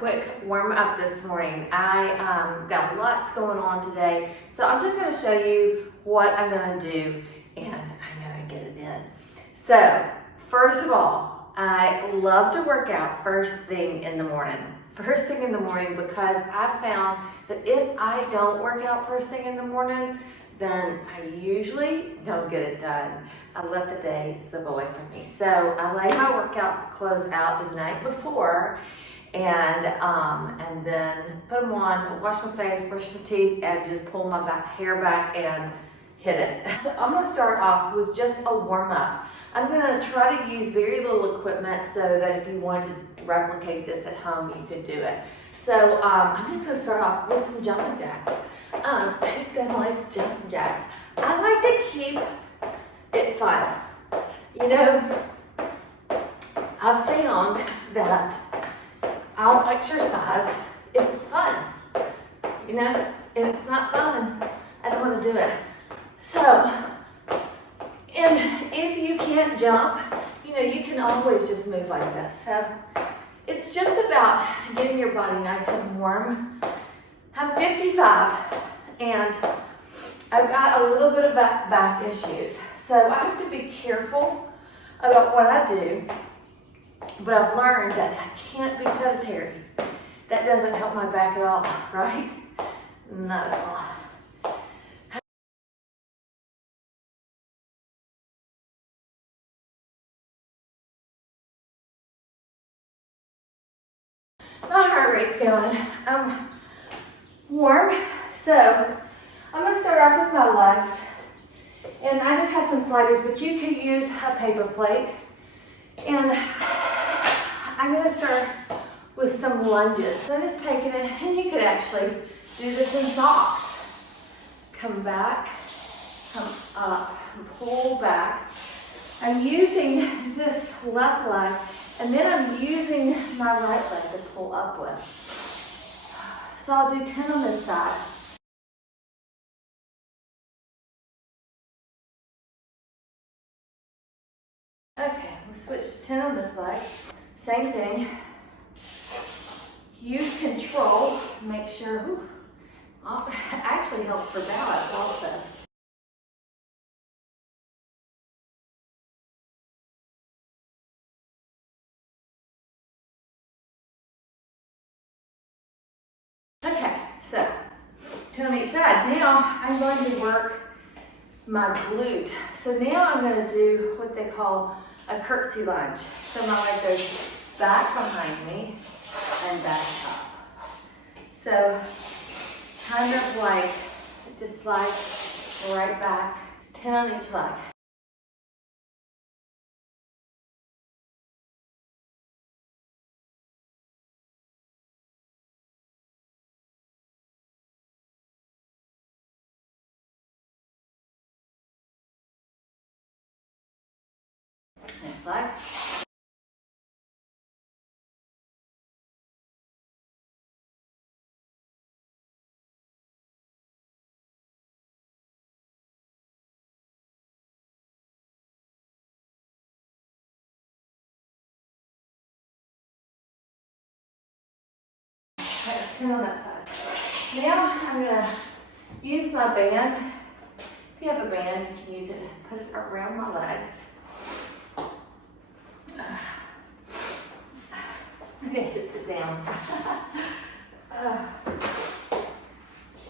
quick warm up this morning. I got lots going on today, so I'm just going to show you what I'm going to do and I'm going to get it in. So, first of all, I love to work out first thing in the morning. First thing in the morning because I found that if I don't work out first thing in the morning, then I usually don't get it done. I let the day slip away from me. So I lay my workout clothes out the night before and then put them on, wash my face, brush my teeth, and just pull my hair back and hit it. So I'm gonna start off with just a warm up. I'm gonna try to use very little equipment so that if you wanted to replicate this at home, you could do it. So I'm just gonna start off with some jumping jacks. Pick them like jumping jacks. I like to keep it fun. You know, I've found that I'll exercise if it's fun. You know, if it's not fun, I don't want to do it. So, and if you can't jump, you know, you can always just move like this. So, it's just about getting your body nice and warm. I'm 55 and I've got a little bit of back issues. So I have to be careful about what I do, but I've learned that I can't be sedentary. That doesn't help my back at all, right? Not at all. My heart rate's going. I'm warm, so I'm gonna start off with my legs. And I just have some sliders, but you could use a paper plate. And I'm gonna start with some lunges. So I'm just taking it, and you could actually do this in socks. Come back, come up, and pull back. I'm using this left leg, and then I'm using my right leg to pull up with. So I'll do 10 on this side. Okay, we'll switch to 10 on this leg. Same thing. Use control. Make sure, actually helps for balance also. Okay, so 10 on each side. Now I'm going to work my glute. So now I'm going to do what they call a curtsy lunge. So my leg goes back behind me and back up. So kind of like it just slides right back. 10 on each leg. Next leg. Okay, 10 on that side. Now I'm going to use my band. If you have a band, you can use it. Put it around my legs. Maybe I should sit down.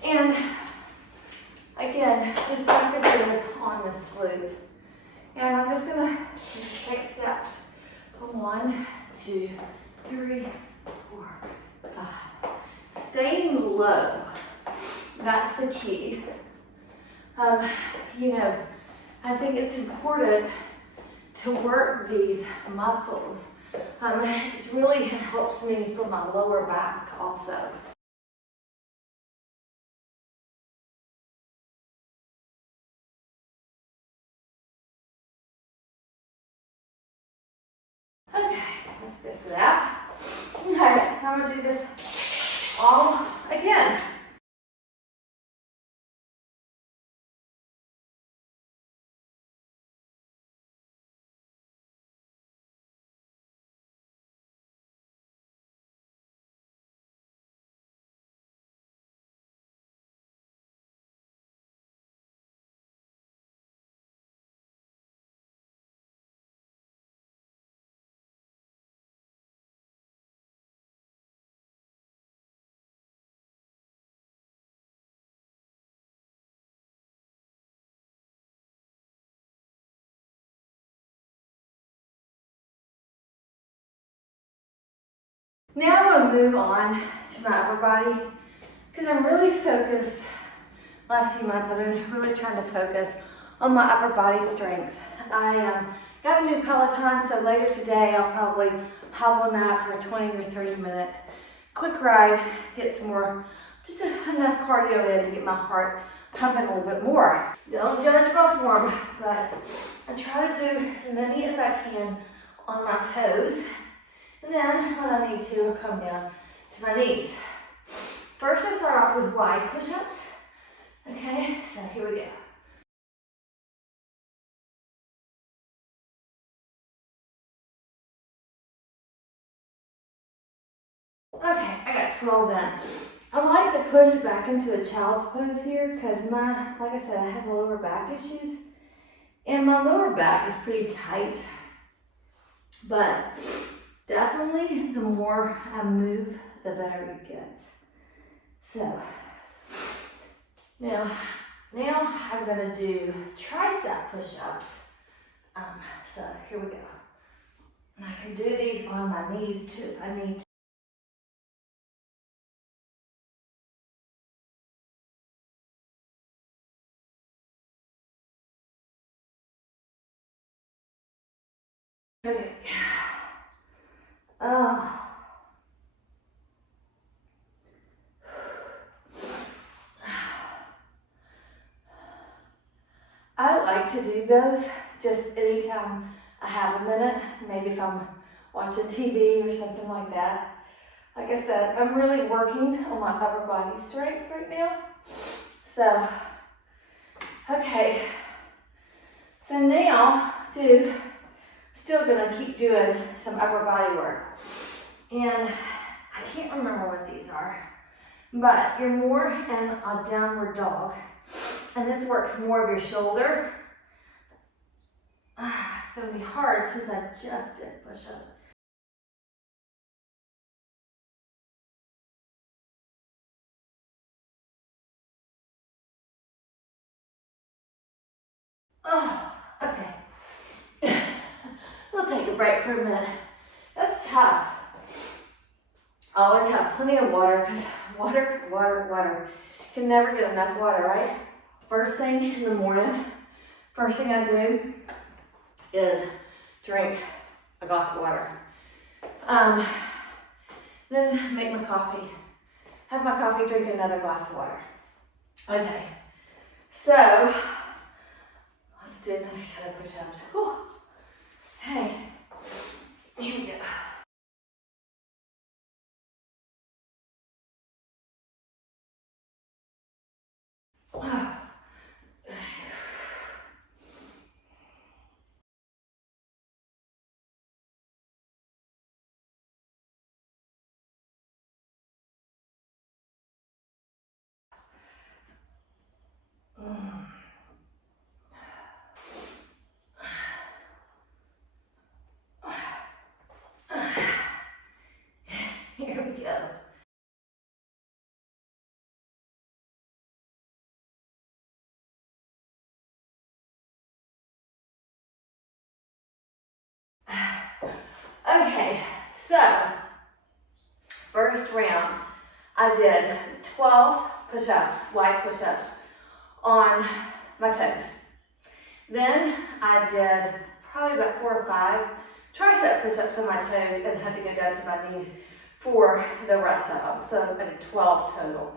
And again, this focus is on this glute. And I'm just gonna take steps. 1, 2, 3, 4, 5. Staying low, that's the key. You know, I think it's important to work these muscles. It really helps me for my lower back also. Okay, that's good for that. Okay, I'm gonna do this all again. Now I'm gonna move on to my upper body because I'm really focused. Last few months I've been really trying to focus on my upper body strength. I got a new Peloton, so later today I'll probably hop on that for a 20 or 30 minute quick ride, get some more, just enough cardio in to get my heart pumping a little bit more. Don't judge my form, but I try to do as many as I can on my toes. And then when I need to, I'll come down to my knees. First, I start off with wide push-ups. Okay, so here we go. Okay, I got 12 in. I like to push it back into a child's pose here because like I said, I have lower back issues. And my lower back is pretty tight. But definitely the more I move, the better it gets. So, now I'm gonna do tricep push-ups. So here we go. And I can do these on my knees too if I need to. Okay. Oh. I like to do those just anytime I have a minute, maybe if I'm watching TV or something like that. Like I said, I'm really working on my upper body strength right now. So, okay. So now, still gonna keep doing some upper body work. And I can't remember what these are, but you're more in a downward dog. And this works more of your shoulder. It's gonna be hard since I just did push-ups. Oh, okay. We'll take a break for a minute. That's tough. I always have plenty of water because water. Can never get enough water, right? First thing in the morning, first thing I do is drink a glass of water. Then make my coffee. Have my coffee, drink another glass of water. Okay, so let's do another set of push-ups. Whew. Hey, here we go. Here we go. Okay, so first round, I did 12 push-ups, wide push-ups on my toes. Then I did probably about 4 or 5 tricep push-ups on my toes and had to go down to my knees for the rest of them. So I did 12 total.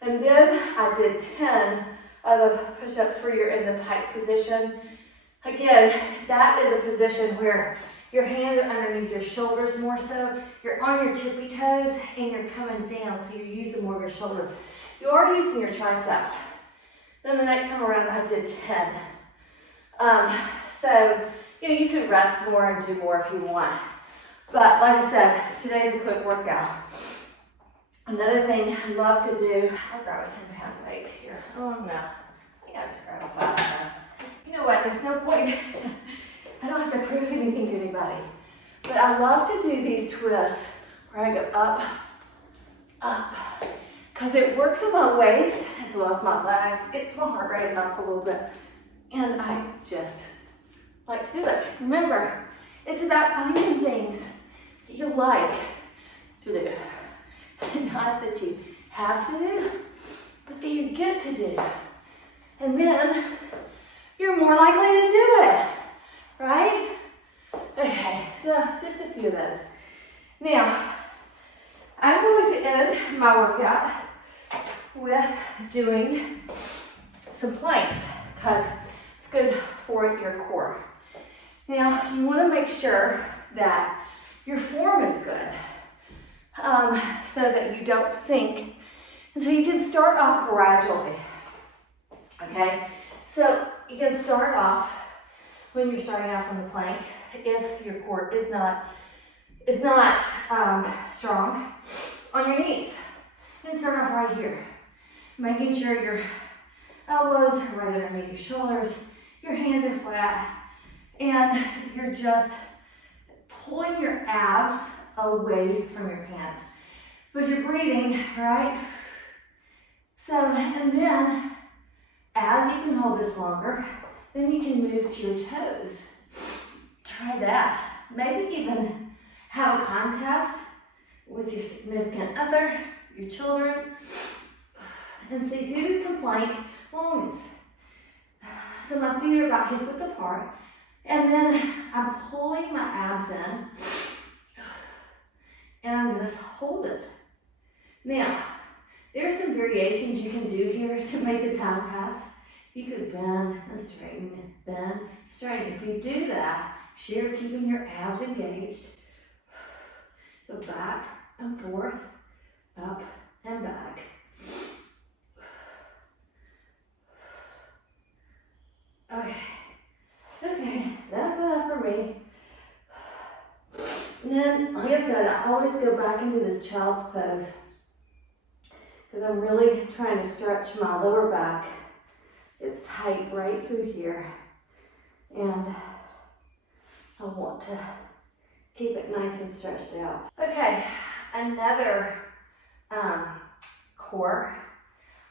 And then I did 10 of the push-ups where you're in the pike position. Again, that is a position where your hands are underneath your shoulders more so. You're on your tippy toes and you're coming down, so you're using more of your shoulder. You are using your triceps. Then the next time around, I did 10. So, you can rest more and do more if you want. But like I said, today's a quick workout. Another thing I love to do, I'll grab a 10 pound weight here. Oh no, I think I just grab a 5 pound. You know what, there's no point. I don't have to prove anything to anybody. But I love to do these twists where I go up, up. Because it works on my waist as well as my legs, gets my heart rate up a little bit. And I just like to do it. Remember, it's about finding things that you like. to do. Not that you have to do, but that you get to do. And then you're more likely to do it, right? Okay, so just a few of those. Now, I'm going to end my workout with doing some planks because it's good for your core. Now, you want to make sure that your form is good so that you don't sink. And so you can start off gradually, okay? So you can start off when you're starting out from the plank if your core is not strong on your knees. You can start off right here, making sure your elbows are right underneath your shoulders, your hands are flat, and you're just pulling your abs away from your pants. But you're breathing, right? So, and then as you can hold this longer, then you can move to your toes. Try that. Maybe even have a contest with your significant other, your children, and see who can plank longest. So my feet are about hip width apart, and then I'm pulling my abs in, and I'm gonna hold it. Now, there's some variations you can do here to make the time pass. You could bend and straighten, bend, straighten. If you do that, you're keeping your abs engaged. Go back and forth, up and back. Okay, that's enough for me. And then, like I said, I always go back into this child's pose because I'm really trying to stretch my lower back. It's tight right through here, and I want to keep it nice and stretched out. Okay, another core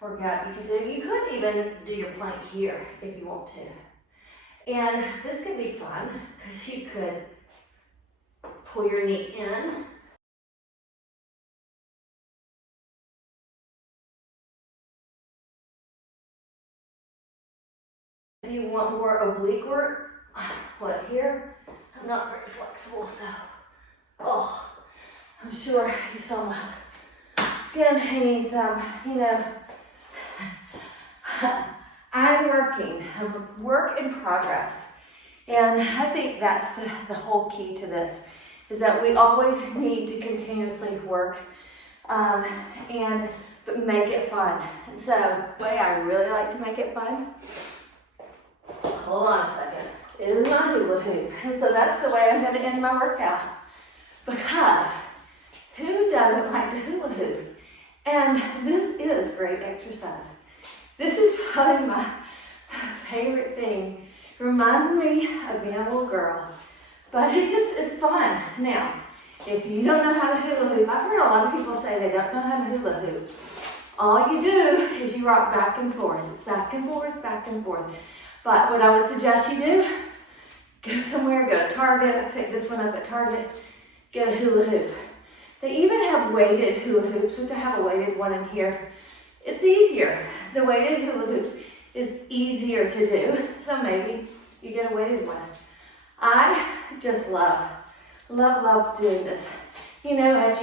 workout you can do. You could even do your plank here if you want to. And this could be fun because you could pull your knee in. If you want more oblique work, what here? I'm not very flexible, so, I'm sure you saw my skin hanging some, I'm working, I'm a work in progress. And I think that's the whole key to this, is that we always need to continuously work but make it fun. And so the way I really like to make it fun, hold on a second, is my hula hoop. And so that's the way I'm going to end my workout. Because who doesn't like to hula hoop? And this is great exercise. This is probably my favorite thing. It reminds me of being a little girl. But it's fun. Now, if you don't know how to hula hoop, I've heard a lot of people say they don't know how to hula hoop. All you do is you rock back and forth, back and forth, back and forth. But what I would suggest you do, go somewhere, go to Target. I picked this one up at Target. Get a hula hoop. They even have weighted hula hoops, which I have a weighted one in here. It's easier. The weighted hula hoop is easier to do, so maybe you get a weighted one. I just love doing this. As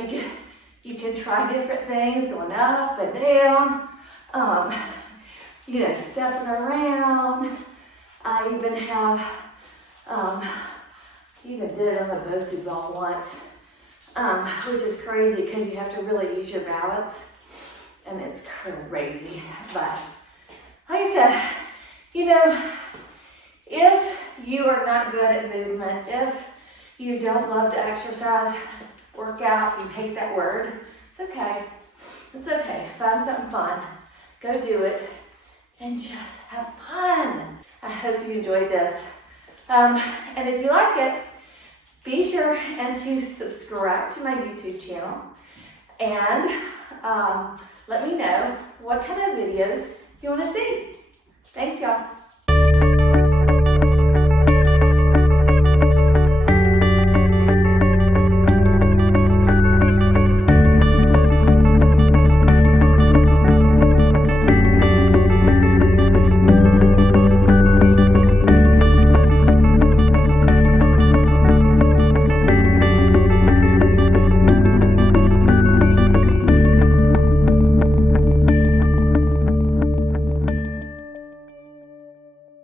you can try different things, going up and down, stepping around. I even have, even did it on the Bosu ball once, which is crazy because you have to really use your balance, and it's crazy. But like I said, if you are not good at movement, if you don't love to exercise, work out, you hate that word, it's okay. It's okay. Find something fun. Go do it and just have fun. I hope you enjoyed this. And if you like it, be sure and to subscribe to my YouTube channel and let me know what kind of videos you want to see. Thanks, y'all.